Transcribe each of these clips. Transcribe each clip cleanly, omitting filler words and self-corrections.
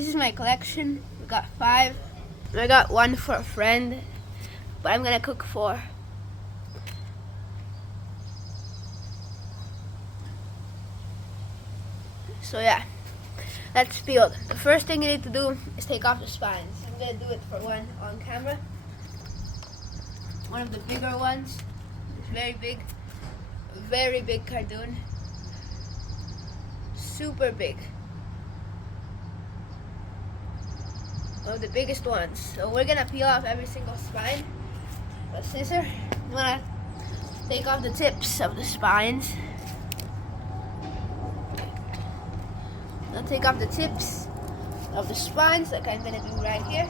this is my collection. We got 5. I got 1 for a friend, but I'm gonna cook 4. So yeah, let's peel. The first thing you need to do is take off the spines. I'm gonna do it for one on camera. One of the bigger ones. It's very big cartoon. Super big. One of the biggest ones. So we're gonna peel off every single spine. With a scissor. I'm gonna take off the tips of the spines. I'll take off the tips of the spines like I'm gonna do right here.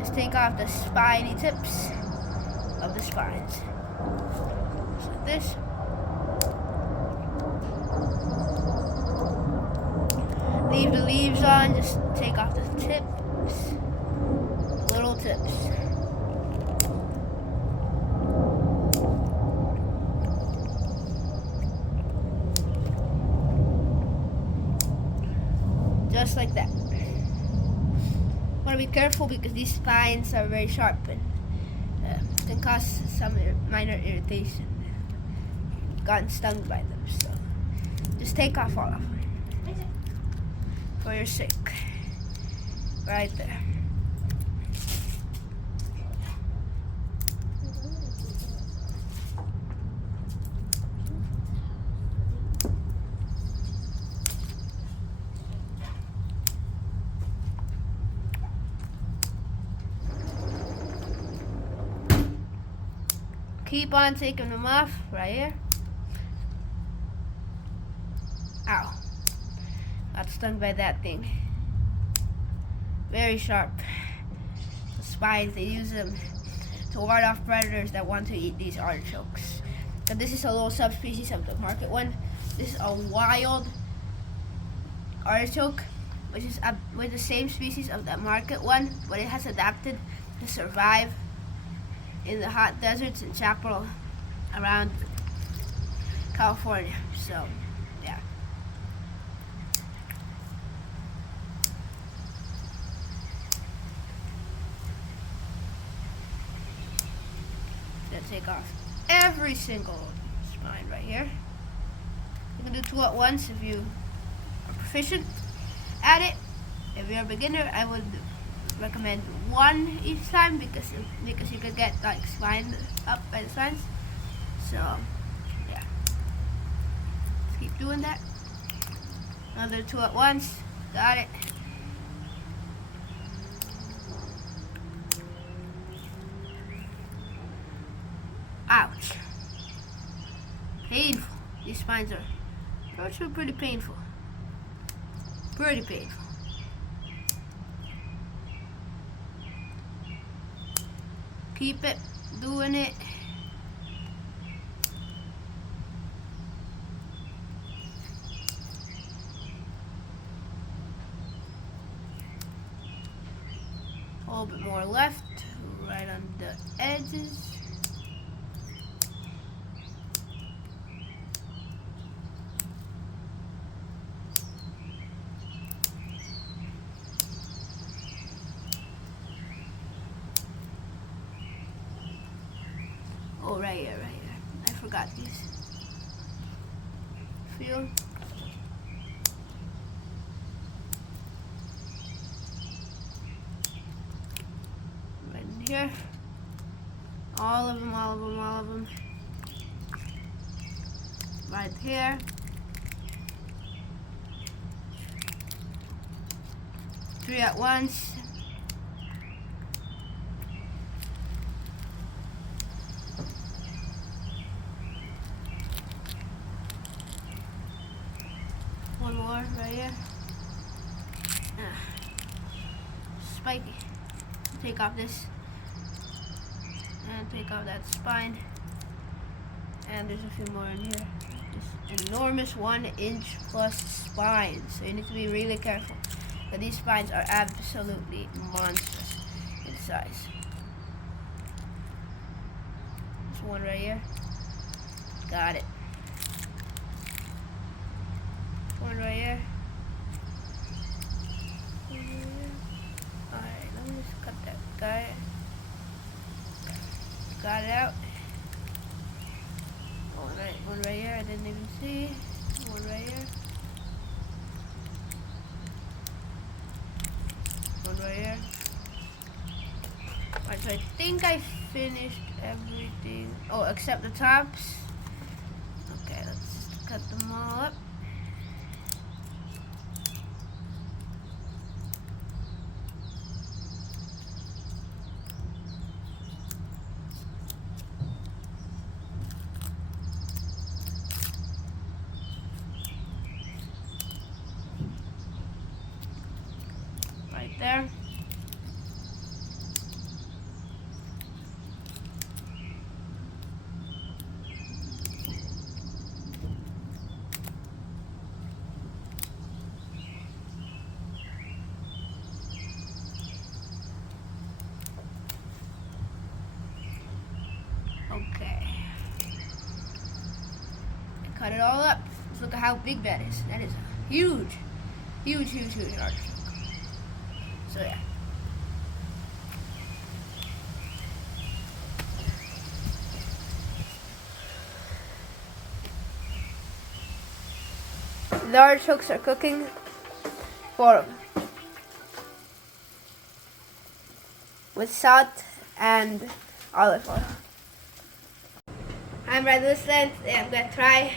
Just take off the spiny tips of the spines. Just like this. Leave the leaves on, just take off the tips, little tips. Just like that. Want to be careful because these spines are very sharp and can cause some minor irritation. Gotten stung by them, so just take off all of them for your sake. Right there. Keep on taking them off right here. Ow. Got stung by that thing. Very sharp. The spines, they use them to ward off predators that want to eat these artichokes. So this is a little subspecies of the market one. This is a wild artichoke, which is with the same species of the market one, but it has adapted to survive in the hot deserts and chaparral around California. So, yeah. Gonna take off every single spine right here. You can do 2 at once if you are proficient at it. If you're a beginner, I would recommend 1 each time because you could get like spine up by the spines. So yeah, let's keep doing that. Another 2 at once. Got it. Ouch. Painful. These spines are actually pretty painful. Pretty painful. Keep it doing it. A little bit more left, right on the edges. Oh, right here. I forgot these. Feel. Right in here. All of them. Right here. Three at once. One more right here. Spiky. Take off this. And take off that spine. And there's a few more in here. This enormous 1-inch plus spines. So you need to be really careful. But these spines are absolutely monstrous in size. There's one right here. Got it. One right here. Alright, let me just cut that guy. Got it out. One right here, I didn't even see. One right here. One right here. Alright, so I think I finished everything. Oh, except the tops. Okay, let's just cut them all up. Right there. Okay. I cut it all up. Just look at how big that is. That is a huge artichoke. So yeah. The artichokes are cooking for with salt and olive oil. I'm ready to stand. I'm gonna try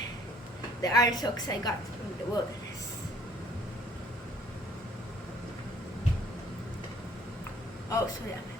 the artichokes I got from the wilderness. Oh, so yummy.